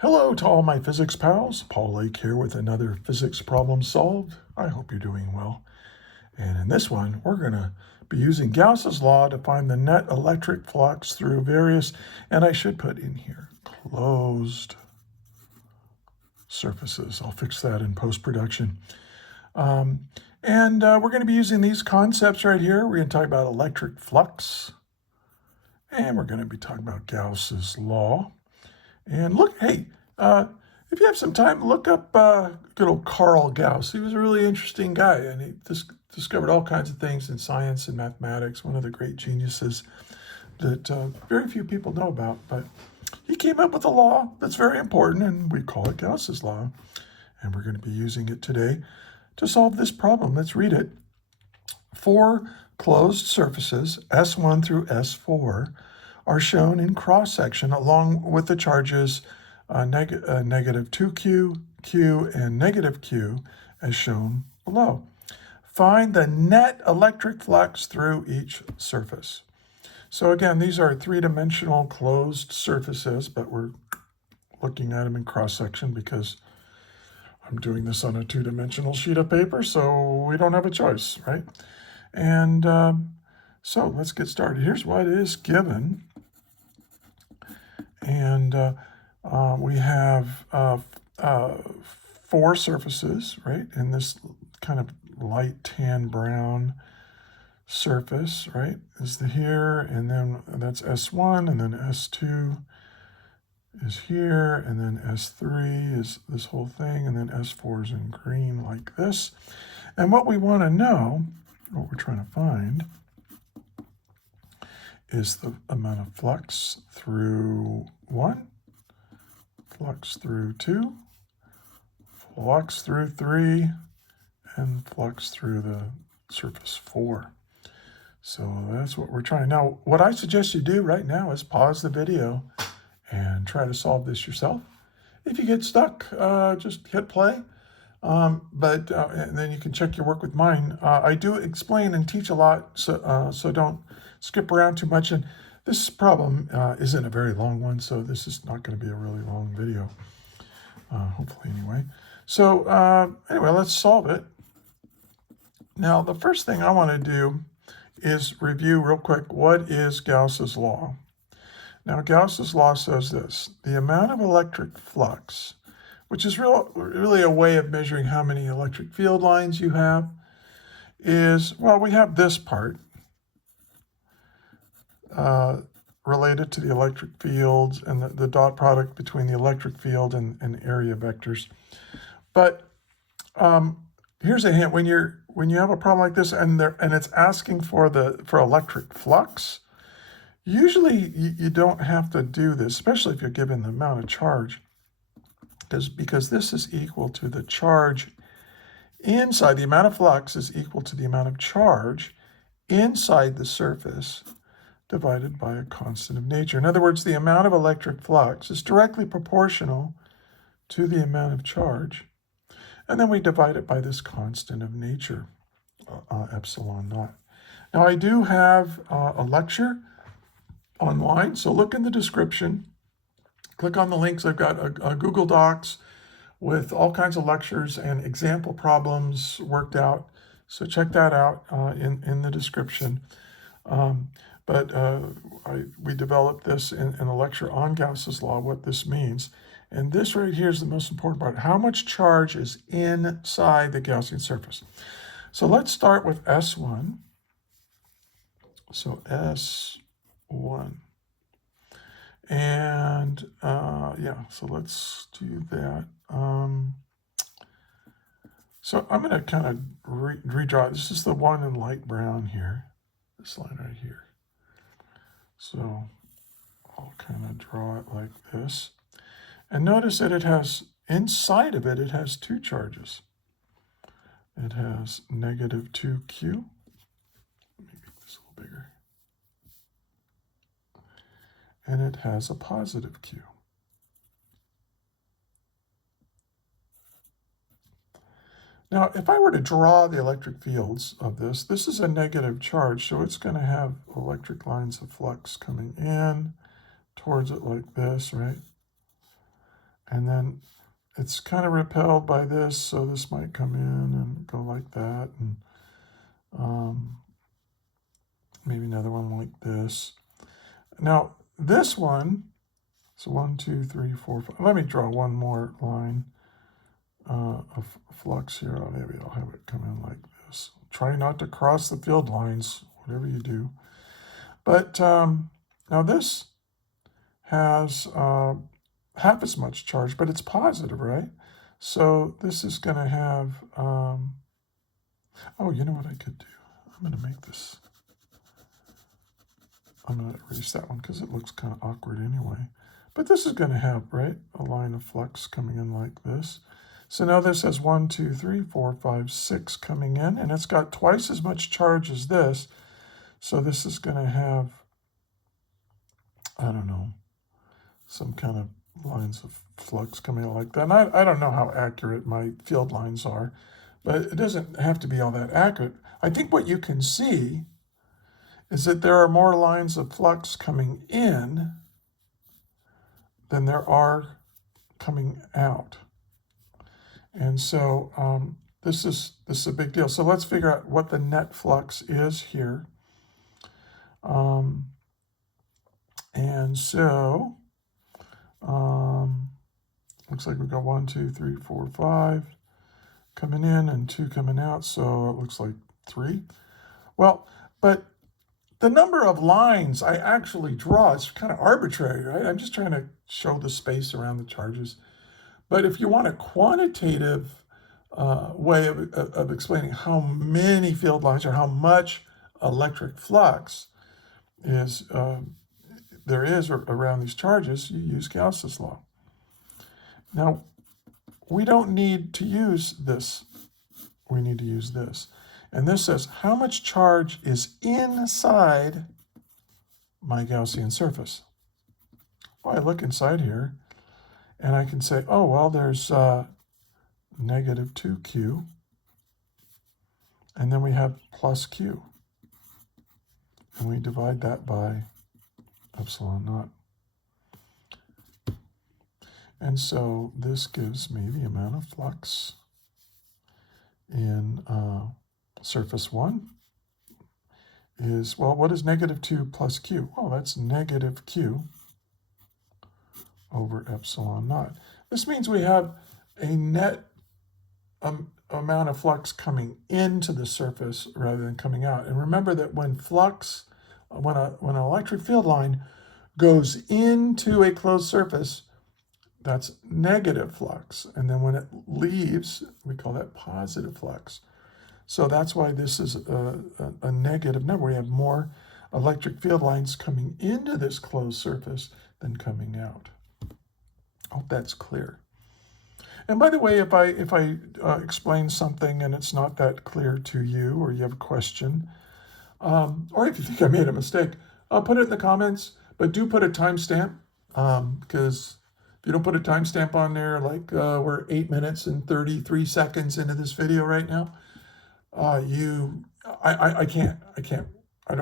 Hello to all my physics pals. Paul Lake here with another physics problem solved. I hope you're doing well. And in this one, we're going to be using Gauss's law to find the net electric flux through various, and I should put in here, closed surfaces. I'll fix that in post-production. We're going to be using these concepts right here. We're going to talk about electric flux, and we're going to be talking about Gauss's law. And look, hey, if you have some time, look up good old Carl Gauss. He was a really interesting guy, and he discovered all kinds of things in science and mathematics, one of the great geniuses that very few people know about. But he came up with a law that's very important, and we call it Gauss's law. And we're going to be using it today to solve this problem. Let's read it. Four closed surfaces, S1 through S4, are shown in cross-section along with the charges negative 2q, q, and negative q as shown below. Find the net electric flux through each surface. So again, these are three-dimensional closed surfaces, but we're looking at them in cross-section because I'm doing this on a two-dimensional sheet of paper, so we don't have a choice, right? And so let's get started. Here's what is given. And we have four surfaces, right? In this kind of light tan brown surface, right? Is here, and then that's S1, and then S2 is here, and then S3 is this whole thing, and then S4 is in green like this. And what we want to know, what we're trying to find, is the amount of flux through 1, flux through 2, flux through 3, and flux through the surface 4. So that's what we're trying. Now, what I suggest you do right now is pause the video and try to solve this yourself. If you get stuck, just hit play. And then you can check your work with mine. I do explain and teach a lot, so don't skip around too much. And this problem isn't a very long one, so this is not going to be a really long video, hopefully anyway. So anyway, let's solve it. Now, the first thing I want to do is review real quick, what is Gauss's law? Now, Gauss's law says this: the amount of electric flux, which is really a way of measuring how many electric field lines you have, is, well, we have this part related to the electric fields and the dot product between the electric field and area vectors. But here's a hint: when you have a problem like this and it's asking for electric flux, usually you don't have to do this, especially if you're given the amount of charge. Because this is equal to the charge inside, the amount of flux is equal to the amount of charge inside the surface divided by a constant of nature. In other words, the amount of electric flux is directly proportional to the amount of charge. And then we divide it by this constant of nature, epsilon naught. Now, I do have a lecture online, so look in the description. Click on the links. I've got a Google Docs with all kinds of lectures and example problems worked out. So check that out in the description. We developed this in a lecture on Gauss's law, what this means. And this right here is the most important part: how much charge is inside the Gaussian surface. So let's start with S1. So S1. And so let's do that. So I'm going to kind of redraw. This is the one in light brown here, this line right here. So I'll kind of draw it like this. And notice that it has, inside of it, it has two charges. It has negative 2q. Let me make this a little bigger. And it has a positive q. Now, if I were to draw the electric fields of this is a negative charge, so it's going to have electric lines of flux coming in towards it like this, right? And then it's kind of repelled by this, so this might come in and go like that. And maybe another one like this. Now, this one, so 1, 2, 3, 4, 5. Let me draw one more line of flux here. Oh, maybe I'll have it come in like this. Try not to cross the field lines, whatever you do. But now this has half as much charge, but it's positive, right? So this is going to have, oh, you know what I could do? I'm going to make this, I'm going to erase that one because it looks kind of awkward anyway. But this is going to have, right, a line of flux coming in like this. So now this has 1, 2, 3, 4, 5, 6 coming in, and it's got twice as much charge as this. So this is going to have, I don't know, some kind of lines of flux coming out like that. And I don't know how accurate my field lines are, but it doesn't have to be all that accurate. I think what you can see is that there are more lines of flux coming in than there are coming out. And so this is a big deal. So let's figure out what the net flux is here. And so looks like we've got 1, 2, 3, 4, 5 coming in and 2 coming out. So it looks like 3. Well, but the number of lines I actually draw is kind of arbitrary, right? I'm just trying to show the space around the charges. But if you want a quantitative way of explaining how many field lines or how much electric flux is there is around these charges, you use Gauss's law. Now, we don't need to use this. We need to use this. And this says how much charge is inside my Gaussian surface. Well, I look inside here, and I can say, oh, well, there's negative 2q, and then we have plus q. And we divide that by epsilon naught. And so this gives me the amount of flux in surface 1 is, well, what is negative 2 plus q? Well, that's negative q over epsilon naught. This means we have a net amount of flux coming into the surface rather than coming out. And remember that when an electric field line goes into a closed surface, that's negative flux. And then when it leaves, we call that positive flux. So that's why this is a negative number. We have more electric field lines coming into this closed surface than coming out. I hope that's clear. And by the way, if I explain something and it's not that clear to you, or you have a question, or if you think I made a mistake, put it in the comments. But do put a timestamp, because if you don't put a timestamp on there, like we're 8 minutes and 33 seconds into this video right now, I don't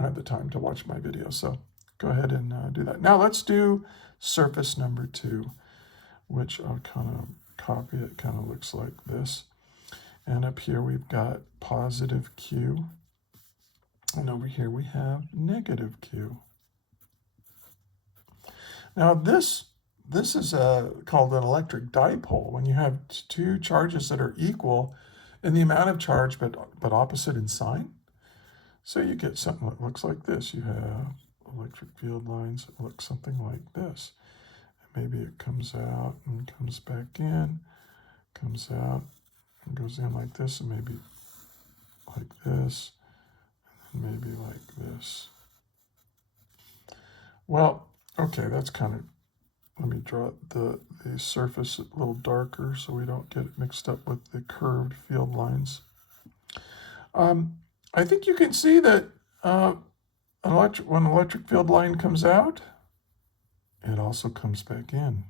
have the time to watch my video. So go ahead and do that. Now let's do surface number 2, which I'll kind of copy. It kind of looks like this. And up here we've got positive q. And over here we have negative q. Now this is called an electric dipole, when you have two charges that are equal in the amount of charge but opposite in sign. So you get something that looks like this. You have electric field lines that look something like this. And maybe it comes out and comes back in, comes out and goes in like this, and maybe like this, and maybe like this. Well, okay, that's kind of, let me draw the surface a little darker so we don't get it mixed up with the curved field lines. I think you can see that when an electric field line comes out, it also comes back in.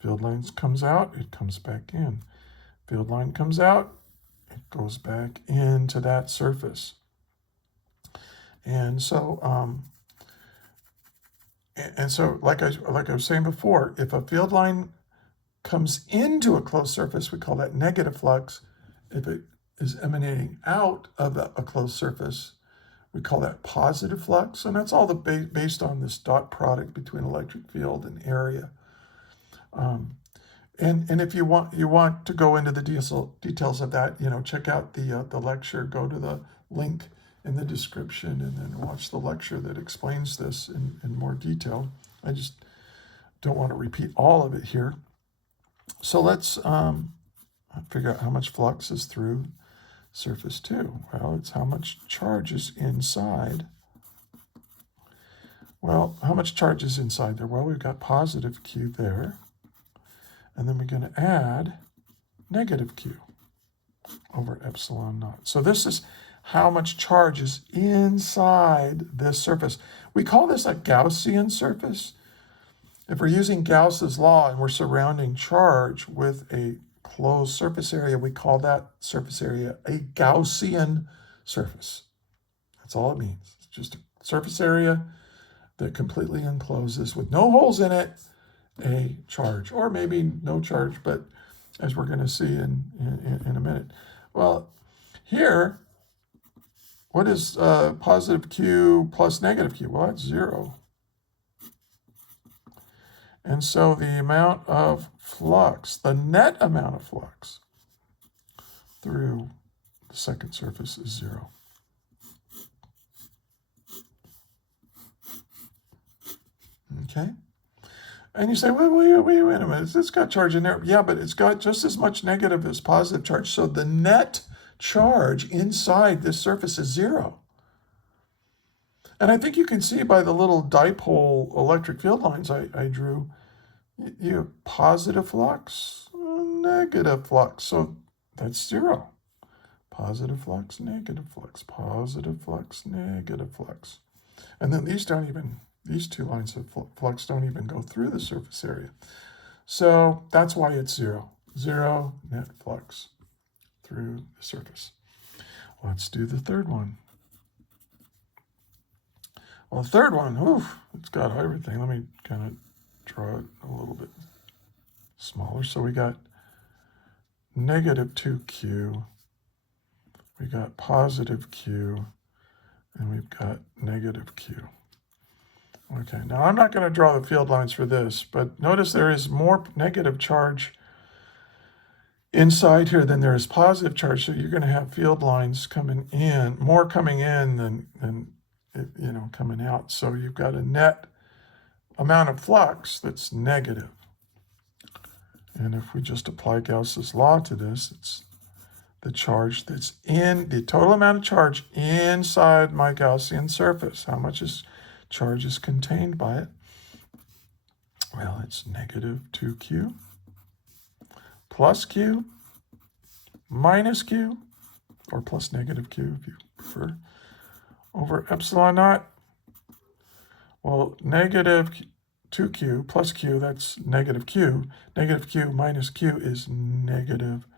Field lines comes out, it comes back in. Field line comes out, it goes back into that surface. And so, like I was saying before, if a field line comes into a closed surface, we call that negative flux. If it is emanating out of a closed surface, we call that positive flux. And that's all based on this dot product between electric field and area. And if you want to go into the details of that, check out the lecture. Go to the link in the description and then watch the lecture that explains this in more detail. I just don't want to repeat all of it here. So let's figure out how much flux is through surface 2. Well, it's how much charge is inside. Well, how much charge is inside there? Well, we've got positive Q there. And then we're going to add negative Q over epsilon naught. So this is how much charge is inside this surface. We call this a Gaussian surface. If we're using Gauss's law and we're surrounding charge with a closed surface area, we call that surface area a Gaussian surface. That's all it means. It's just a surface area that completely encloses with no holes in it a charge, or maybe no charge, but as we're going to see in a minute. Well, here, what is positive Q plus negative Q? Well, that's 0. And so the amount of flux, the net amount of flux through the second surface is 0. Okay? And you say, wait a minute, it's got charge in there. Yeah, but it's got just as much negative as positive charge. So the net charge inside this surface is 0. And I think you can see by the little dipole electric field lines I drew, you have positive flux, negative flux. So that's 0. Positive flux, negative flux, positive flux, negative flux. And then these two lines of flux don't even go through the surface area. So that's why it's 0. 0 net flux through the surface. Let's do the third one. Well, the third one, it's got everything. Let me kind of draw it a little bit smaller. So we got negative 2Q. We got positive Q. And we've got negative Q. Okay, now I'm not going to draw the field lines for this, but notice there is more negative charge inside here than there is positive charge. So you're going to have field lines coming in, more coming in than coming out. So you've got a net amount of flux that's negative. And if we just apply Gauss's law to this, it's the charge that's in, the total amount of charge inside my Gaussian surface. How much charge is contained by it? Well, it's negative 2Q plus Q minus Q, or plus negative Q if you prefer, over epsilon naught. Well, negative 2Q plus Q, that's negative Q. Negative Q minus Q is negative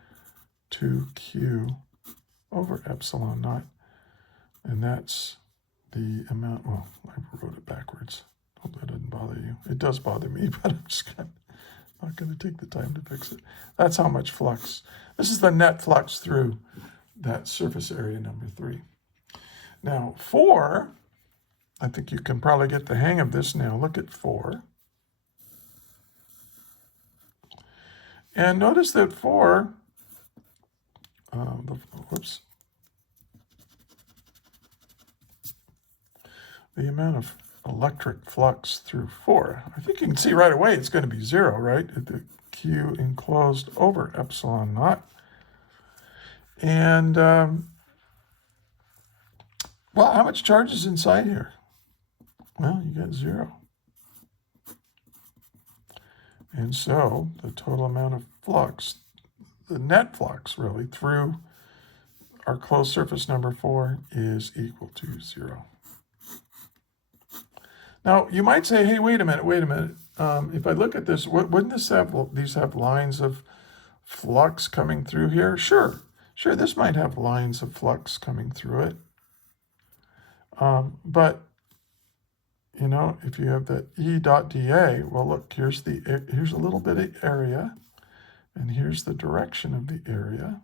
2Q over epsilon naught. And that's the amount, well, I wrote it backwards. Hope that doesn't bother you. It does bother me, but I'm just not going to take the time to fix it. That's how much flux. This is the net flux through that surface area number 3. Now, 4, I think you can probably get the hang of this now. Look at 4. And notice that 4, the amount of electric flux through 4. I think you can see right away it's going to be 0, right? The Q enclosed over epsilon naught. And, well, how much charge is inside here? Well, you got 0. And so the total amount of flux, the net flux really, through our closed surface number 4 is equal to 0. Now, you might say, hey, wait a minute. If I look at this, wouldn't these have lines of flux coming through here? Sure, this might have lines of flux coming through it. But, if you have the E dot dA, well, look, here's a little bit of area. And here's the direction of the area.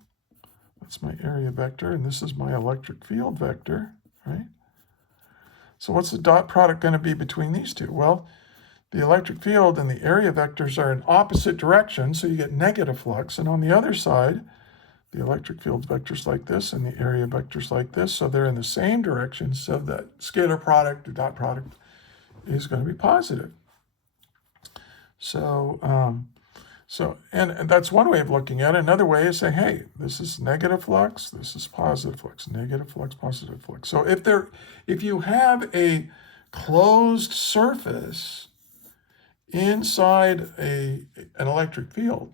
That's my area vector, and this is my electric field vector, right? So what's the dot product going to be between these two? Well, the electric field and the area vectors are in opposite directions, so you get negative flux. And on the other side, the electric field vector's like this, and the area vector's like this, so they're in the same direction, so that scalar product or dot product is going to be positive. And that's one way of looking at it. Another way is saying, hey, this is negative flux, this is positive flux, negative flux, positive flux. So if you have a closed surface inside an electric field,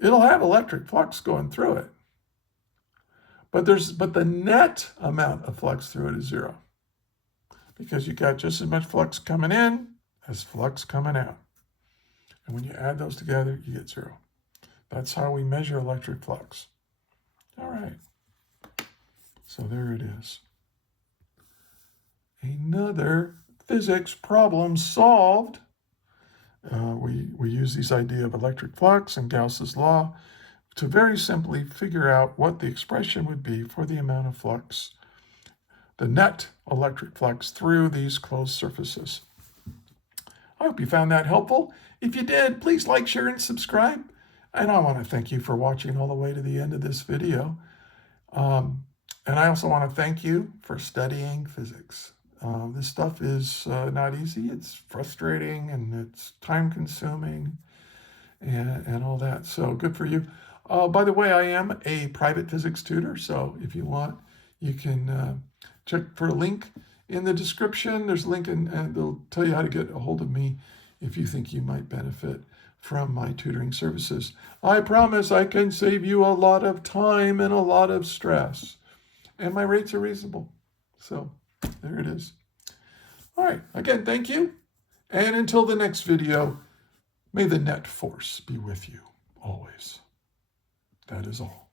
it'll have electric flux going through it. But the net amount of flux through it is zero, because you got just as much flux coming in as flux coming out. And when you add those together, you get zero. That's how we measure electric flux. All right. So there it is. Another physics problem solved. We use this idea of electric flux and Gauss's law to very simply figure out what the expression would be for the amount of flux, the net electric flux through these closed surfaces. I hope you found that helpful. If you did, please like, share, and subscribe. And I want to thank you for watching all the way to the end of this video. And I also want to thank you for studying physics. This stuff is not easy. It's frustrating and it's time-consuming and all that. So good for you. By the way, I am a private physics tutor. So if you want, you can check for a link in the description. There's a link and they'll tell you how to get a hold of me if you think you might benefit from my tutoring services. I promise I can save you a lot of time and a lot of stress. And my rates are reasonable. So there it is. All right. Again, thank you. And until the next video, may the net force be with you always. That is all.